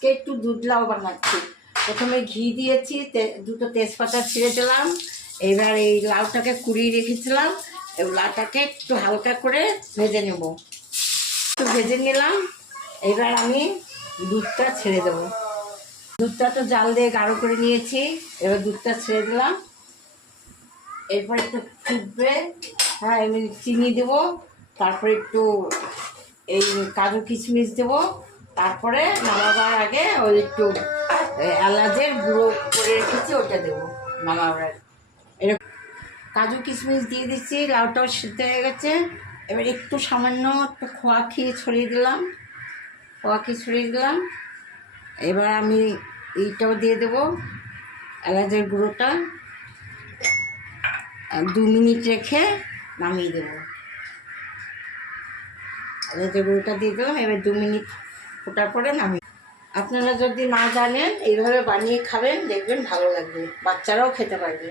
আজকে একটু দুধ লাউ বানাচ্ছি। প্রথমে ঘি দিয়েছি, দুটো তেজপাতা ছিঁড়ে দিলাম। এবার এই লাউটাকে কুড়িয়ে রেখেছিলাম, এই লাউটাকে একটু হালকা করে ভেজে নেব। একটু ভেজে নিলাম। এবার আমি দুধটা ছেড়ে দেবো। দুধটা তো জাল দিয়ে গাঢ় করে নিয়েছি, এবার দুধটা ছেড়ে দিলাম। এরপর একটু ফুটবে, হ্যাঁ আমি চিনি দেবো, তারপরে একটু এই কাজু কিশমিশ দেবো, তারপরে নামাবার আগে ওই একটু এলাচের গুঁড়ো করে রেখেছি ওটা দেবো নামাবার আগে। এরকম কাজু কিশমিশ দিয়ে দিচ্ছি। লাউটাও সিদ্ধ হয়ে গেছে। এবার একটু সামান্য একটু খোয়া খেয়ে ছড়িয়ে দিলাম, এবার আমি এইটাও দিয়ে দেবো, এলাচের গুঁড়োটা। 2 মিনিট রেখে নামিয়ে দেবো। এলাচের গুঁড়োটা দিয়ে দিলাম। এবার 2 মিনিট ফোটার পরে নামিয়ে। আপনারা যদি না জানেন এইভাবে বানিয়ে খাবেন, দেখবেন ভালো লাগবে, বাচ্চারাও খেতে পারবে।